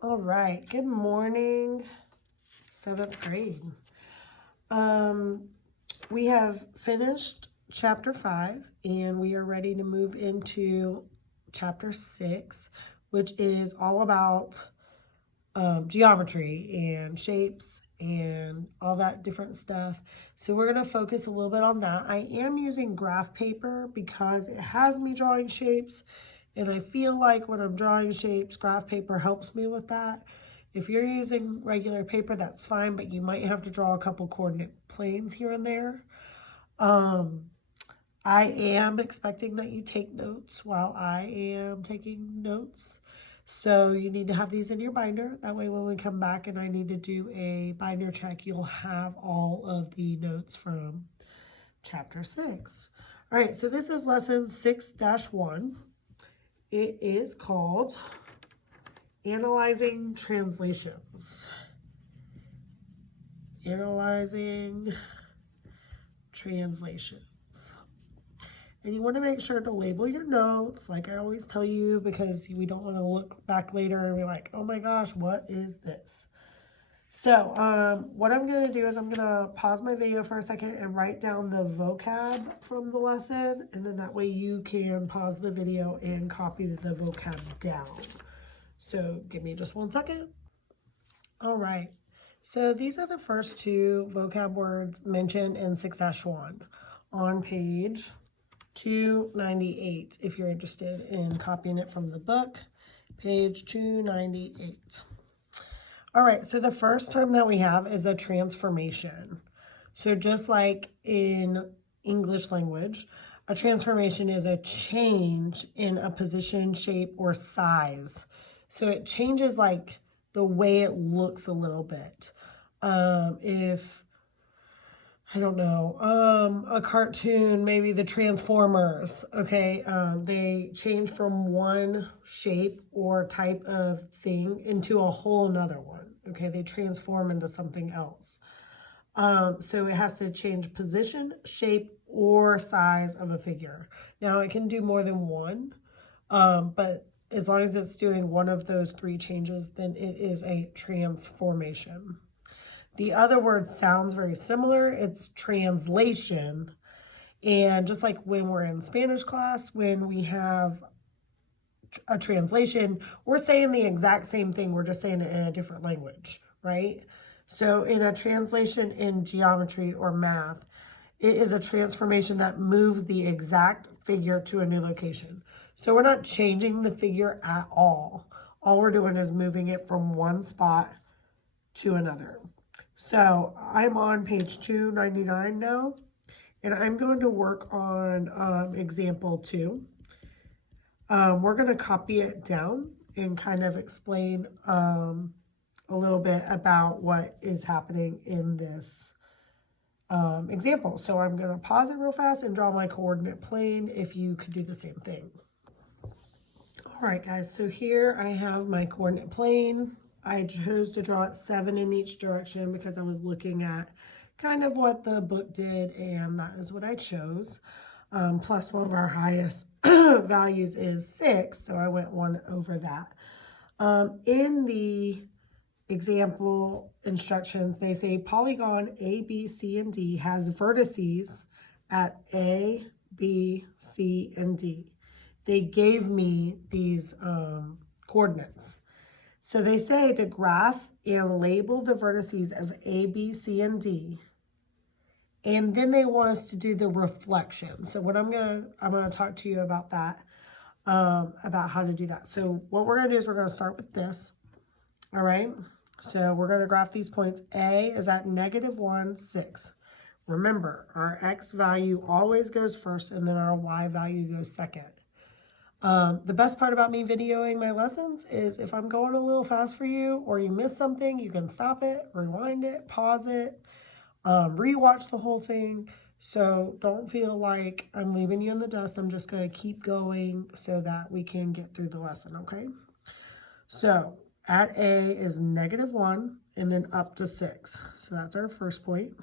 All right, good morning, 7th grade. We have finished chapter 5 and we are ready to move into chapter 6, which is all about geometry and shapes and all that different stuff. So we're going to focus a little bit on that. I am using graph paper because it has me drawing shapes, and I feel like when I'm drawing shapes, graph paper helps me with that. If you're using regular paper, that's fine, but you might have to draw a couple coordinate planes here and there. I am expecting that you take notes while I am taking notes. So you need to have these in your binder. That way when we come back and I need to do a binder check, you'll have all of the notes from chapter 6. All right, so this is lesson 6-1. It is called Analyzing Translations. Analyzing Translations. And you want to make sure to label your notes, like I always tell you, because we don't want to look back later and be like, oh my gosh, what is this? So what I'm going to do is I'm going to pause my video for a second and write down the vocab from the lesson. And then that way you can pause the video and copy the vocab down. So give me just 1 second. All right. So these are the first 2 vocab words mentioned in 6-1 on page 298 if you're interested in copying it from the book, page 298. All right, so the first term that we have is a transformation. So just like in English language, a transformation is a change in a position, shape, or size. So it changes like the way it looks a little bit. If I don't know, a cartoon, maybe the Transformers, okay? They change from one shape or type of thing into a whole nother one, okay? They transform into something else. So it has to change position, shape, or size of a figure. Now, it can do more than one, but as long as it's doing one of those 3 changes, then it is a transformation. The other word sounds very similar. It's translation. And just like when we're in Spanish class, when we have a translation, we're saying the exact same thing. We're just saying it in a different language, right? So in a translation in geometry or math, it is a transformation that moves the exact figure to a new location. So we're not changing the figure at all. All we're doing is moving it from one spot to another. So I'm on page 299 now, and I'm going to work on example 2. We're going to copy it down and kind of explain a little bit about what is happening in this example. So I'm going to pause it real fast and draw my coordinate plane if you could do the same thing. All right, guys, so here I have my coordinate plane. I chose to draw it 7 in each direction because I was looking at kind of what the book did, and that is what I chose. Plus one of our highest values is 6, so I went 1 over that. In the example instructions, they say polygon A, B, C, and D has vertices at A, B, C, and D. They gave me these coordinates. So they say to graph and label the vertices of A, B, C, and D. And then they want us to do the reflection. So what I'm gonna talk to you about that, about how to do that. So what we're gonna do is we're gonna start with this. All right. So we're gonna graph these points. A is at -1, 6. Remember, our X value always goes first and then our Y value goes second. The best part about me videoing my lessons is if I'm going a little fast for you or you miss something, you can stop it, rewind it, pause it, rewatch the whole thing. So don't feel like I'm leaving you in the dust. I'm just going to keep going so that we can get through the lesson, okay? So at A is -1 and then up to 6. So that's our first point.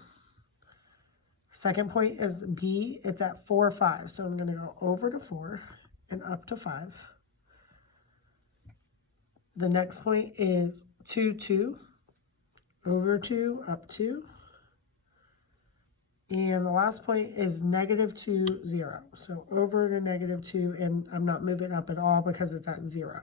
Second point is B. It's at 4, 5. So I'm going to go over to 4 and up to 5. The next point is 2, 2, over 2, up 2. And the last point is -2, 0. So over to -2, and I'm not moving up at all because it's at 0.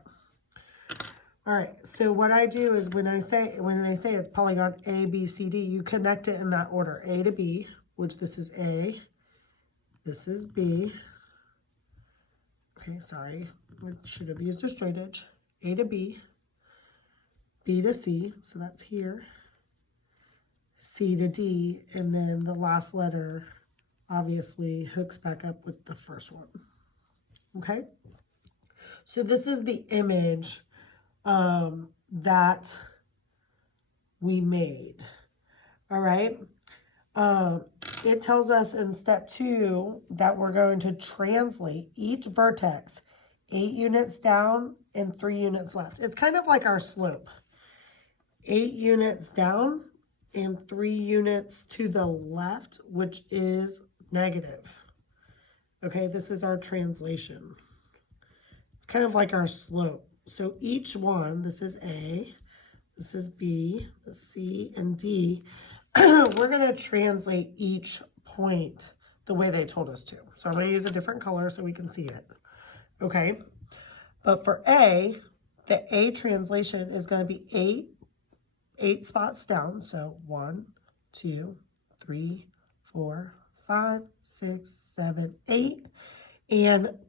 All right, so what I do is when they say it's polygon A, B, C, D, you connect it in that order. A to B, which this is A, this is B. Okay, sorry, I should have used a straight edge. A to B, B to C, so that's here. C to D, and then the last letter obviously hooks back up with the first one. Okay, so this is the image that we made. All right, it tells us in step 2 that we're going to translate each vertex 8 units down and 3 units left. It's kind of like our slope. 8 units down and 3 units to the left, which is negative. Okay, this is our translation. It's kind of like our slope. So each one, this is A, this is B, this is C, and D. We're going to translate each point the way they told us to. So I'm going to use a different color so we can see it. Okay, but for A, the A translation is going to be 8 spots down. So 1, 2, 3, 4, 5, 6, 7, 8. And